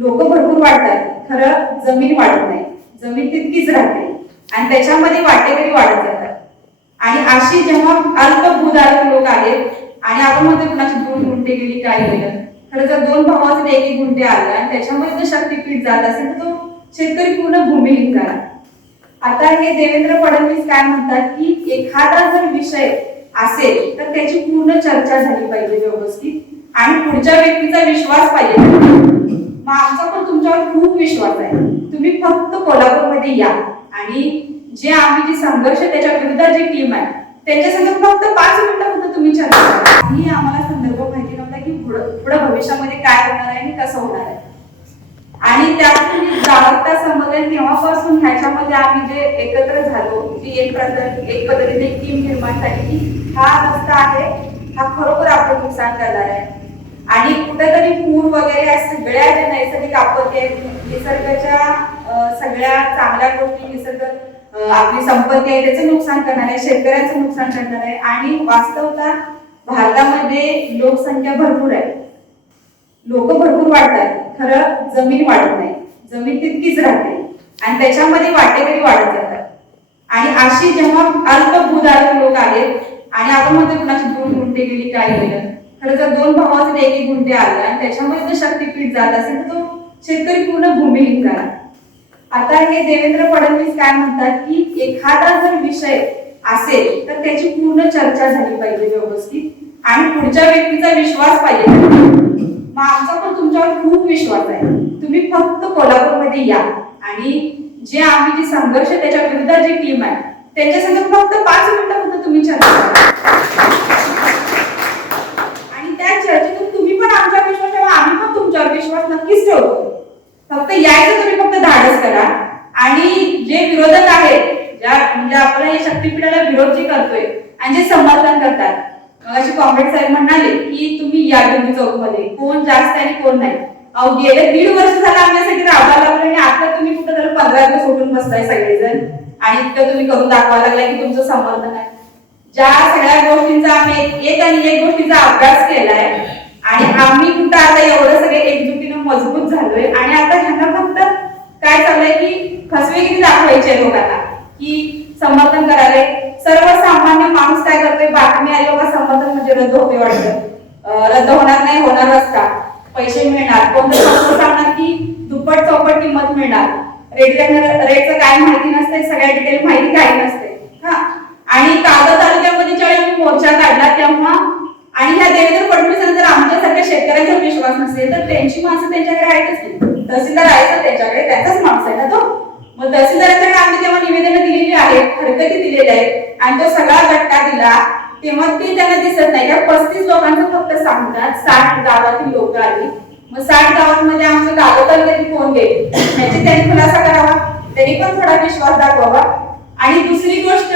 लोक भरपूर वाढतात. खरं जमीन वाढत नाही. जमीन तितकीच राहते. आणि त्याच्यामध्ये वाटेकरी वाढत जातात. आणि अशी जेव्हा अल्प भूधारक लोक आहेत आणि आपण म्हणतो कुणाची दोन गुंठे गेली काय गेलं. खरं जर दोन भावाचे एक एक गुंठे आले आणि त्याच्यामध्ये जर शक्तीपीठ जात असेल तर तो शेतकरी पूर्ण भूमिहीन करा आता हे देवेंद्र फडणवीस काय म्हणतात की एखादा जर विषय असेल तर त्याची पूर्ण चर्चा झाली पाहिजे व्यवस्थित. आणि पुढच्या व्यक्तीचा विश्वास पाहिजे. मग आमचा पण तुमच्यावर खूप विश्वास आहे. तुम्ही फक्त कोल्हापूरमध्ये या. आणि जे आम्ही जे संघर्ष त्याच्या विरुद्ध जी टीम आहे त्यांच्या फक्त पाच मिनिटं फक्त तुम्ही चर्चा करा. आणि आम्हाला संदर्भ माहिती नव्हता की पुढं पुढं भविष्यामध्ये काय होणार आहे आणि कसं होणार आहे. आणि त्यातून जागरूकता समजली तेव्हापासून ह्याच्यामध्ये आम्ही जे एकत्र झालो की एक प्रकार एक पद्धतीने टीम निर्माण झाली की हा रस्ता आहे हा खरोखर आपलं नुकसान करणार आहे. कुठेतरी मूळ वगैरे या सगळ्या ज्या नैसर्गिक आपत्ती आहेत. निसर्गाच्या सगळ्या चांगल्या गोष्टी निसर्ग आपली संपत्ती आहे त्याचं नुकसान करणार आहे शेतकऱ्यांचं नुकसान करणार. आहे आणि वास्तवता भारतामध्ये लोकसंख्या भरपूर आहे. लोक भरपूर वाढतात. खरं जमीन वाढत नाही. जमीन तितकीच राहते. आणि त्याच्यामध्ये वाटेकरी वाढत जातात. आणि अशी जेव्हा अल्पभूधारक लोक आहेत आणि आपण म्हणतो कुणाची दोन गुंठे गेली काय गेलं खरं जर दोन भावाचे एक एक गुंठे आले आणि त्याच्यामध्ये जर शक्तीपीठ जात असेल तर तो शेतकरी पूर्ण भूमिहीन झाला. आता हे देवेंद्र फडणवीस काय म्हणतात की एखादा जर विषय असेल तर त्याची पूर्ण चर्चा झाली पाहिजे व्यवस्थित आणि पुढच्या व्यक्तीचा विश्वास पाहिजे. मग आमचा पण तुमच्यावर खूप विश्वास आहे. तुम्ही फक्त कोल्हापूरमध्ये या आणि जे आम्ही जे संघर्ष त्याच्या विरुद्ध जी टीम आहे त्यांच्या फक्त पाच मिनिटं फक्त तुम्ही चर्चा करा आणि त्या चर्चेतून तुम्ही पण आमच्यावर विश्वास ठेवा आम्ही पण तुमच्यावर विश्वास नक्कीच ठेवतो. फक्त यायचं तुम्ही फक्त धाडस करा. आणि जे विरोधक आहेत ज्या म्हणजे आपण या शक्तीपीठाला विरोध जे करतोय आणि जे समर्थन करतात. अशी कॉम्रेड साहेब म्हणाले की तुम्ही या तुम्ही चौकमध्ये कोण जास्त आणि कोण नाही. अहो गेले दीड वर्ष झालं आमच्यासाठी राबायला लागलं आणि आता तुम्ही कुठं तर पंधरा दिवस सोडून बसताय सगळेजण. आणि इतकं तुम्ही करून दाखवायला लागलाय की तुमचं समर्थन आहे. ज्या सगळ्या गोष्टींचा आम्ही एक- एक आणि एक गोष्टीचा अभ्यास केलाय आणि आम्ही कुठं आता एवढं सगळे एकजुटीनं मजबूत झालोय. आणि आता ह्यांना फक्त काय चाललंय की फसवेगिरी दाखवायची लोकांना? की समर्थन करायला सर्वसामान्य माणूस काय करतोय? बातमी आली बाबा समर्थन म्हणजे रद्द होते वाटतं. रद्द होणार नाही होणार रस्ता पैसे मिळणार. कोणतं सांगणार की दुप्पट चौपट किंमत मिळणार? रेट रेटचं काय माहिती नसते सगळ्या डिटेल माहिती काही नसते. हा. आणि कागद तालुक्यामध्ये ज्यावेळी मोर्चा काढला तेव्हा आणि ह्या देवेंद्र फडणवीस जर आमच्यासारख्या शेतकऱ्यांचा विश्वास नसेल तर त्यांची माणसं त्यांच्याकडे आहेतच नाही. तहसीलदार आहे तर त्यांच्याकडे त्यांचाच माणूस आहे ना तो? मग तहसीलदारांकडे आम्ही तेव्हा निवेदन दिलेली आहेत हरकती दिलेल्या आहेत. आणि तो सगळा गट्टा दिला तेव्हा ते त्यांना दिसत नाही. या पस्तीस लोकांचं फक्त सांगतात साठ गावातील लोक आली. मग साठ गावांमध्ये आमचं कागद तालुक्यातील फोन गेले? त्याची त्यांनी खुलासा करावा. त्यांनी पण थोडा विश्वास दाखवावा. आणि दुसरी गोष्ट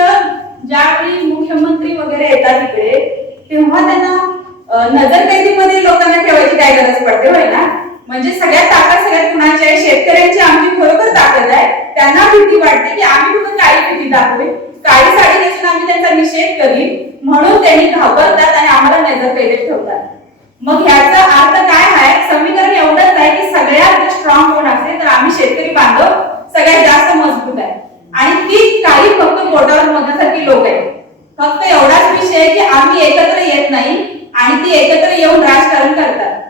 ज्यावेळी मुख्यमंत्री वगैरे येतात इकडे तेव्हा त्यांना नजरकैदीमध्ये लोकांना ठेवायची काय गरज पडते होय ना? म्हणजे सगळ्यात ताकद सगळ्यात कुणाची आहे? शेतकऱ्यांची आमची खरोखर ताकद आहे. त्यांना भीती वाटते की आम्ही कुठं काळी भीती दाखवली काळी साडी नेसून आम्ही त्यांचा निषेध करीन. म्हणून त्यांनी घाबरतात आणि आम्हाला नजरकैदेत ठेवतात. मग ह्याचा अर्थ काय आहे? समीकरण एवढंच आहे की सगळ्यात स्ट्रॉंग कोण असेल तर आम्ही शेतकरी बांधव. सगळ्यात जास्त मजबूत आहे आणि ती काही फक्त बोटावर मोजण्यासारखी लोक आहेत फक्त अशी आहे की आम्ही एकत्र येत नाही आणि ती एकत्र येऊन राजकारण करतात.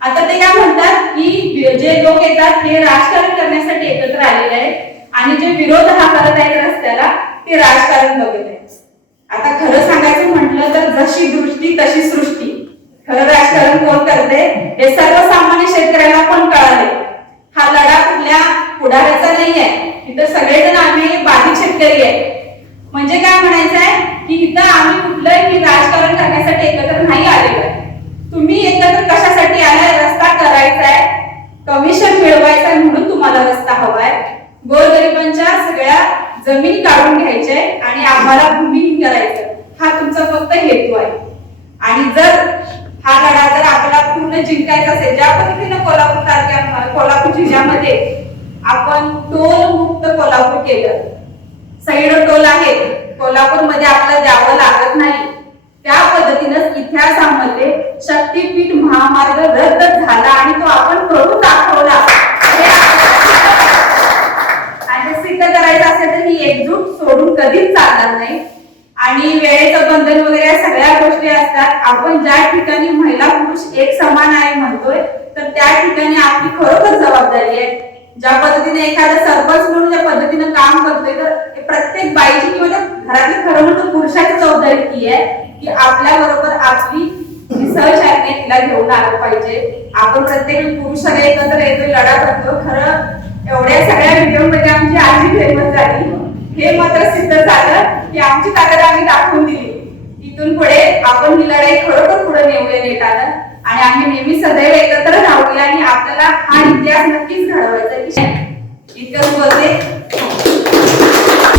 आता ते काय म्हणतात की जे लोक येतात हे राजकारण करण्यासाठी एकत्र आलेले आहेत आणि जे विरोध हा करत आहेत रस्त्याला ते राजकारण बघत आहेत. आता खरं सांगायचं म्हटलं तर जशी दृष्टी तशी सृष्टी. खरं राजकारण कोण करते हे सर्वसामान्य शेतकऱ्याला पण कळाले हा लढा कुठल्या पुढाऱ्याचा नाहीये. इथं सगळेजण आम्ही बाधित शेतकरी आहे म्हणजे काय म्हणायचं आहे की इथं आम्ही कुठलंही राजकारण करण्यासाठी एकत्र नाही आलेलो आहे. तुम्ही एकत्र कशासाठी आलाय? रस्ता करायचा आहे. कमिशन मिळवायचं आहे म्हणून तुम्हाला रस्ता हवाय. गोरगरिबांच्या सगळ्या जमीन काढून घ्यायचे आणि आम्हाला भूमिहीन करायचं. हा तुमचा फक्त हेतू आहे. आणि जर हा लढा जर आपल्याला पूर्ण जिंकायचा असेल ज्या पद्धतीनं कोल्हापूर तालुक्या कोल्हापूर जिल्ह्यामध्ये आपण टोल मुक्त कोल्हापूर केलं. सैड टोल आहे. कोल्हापूरमध्ये आपलं द्यावं लागत नाही. त्या पद्धतीनंच इतिहासामध्ये शक्तीपीठ महामार्ग रद्द झाला आणि तो आपण करून दाखवला. आणि सिद्ध करायचं असेल तर ही एकजूट सोडून कधीच चालणार नाही. आणि वेळेचं बंधन वगैरे या सगळ्या गोष्टी असतात. आपण ज्या ठिकाणी महिला पुरुष एक समान आहे म्हणतोय तर त्या ठिकाणी आपली खरोखर जबाबदारी आहे. ज्या पद्धतीने एखादा सरपंच म्हणून ज्या पद्धतीने काम करतोय तर प्रत्येक बाईची किंवा घरातली खरं म्हणतो पुरुषाची जबाबदारी ती आहे की आपल्या बरोबर आपली जी सहचारिणी आहे तिला घेऊन आलं पाहिजे. आपण प्रत्येक पुरुषाला एकत्र येतो लढा करतो. खरं एवढ्या सगळ्या व्हिडिओमध्ये आमची आजी फेमस झाली. हे मात्र सिद्ध झालं की आमची ताकद आम्ही दाखवून दिली. इथून पुढे आपण ही लढाई खरोखर पुढे नेऊया आलं आणि आम्ही नेहमी सदैव एकत्र राहूया आणि आपल्याला हा इतिहास नक्कीच घडवायचा आहे. इतकंच बोलते.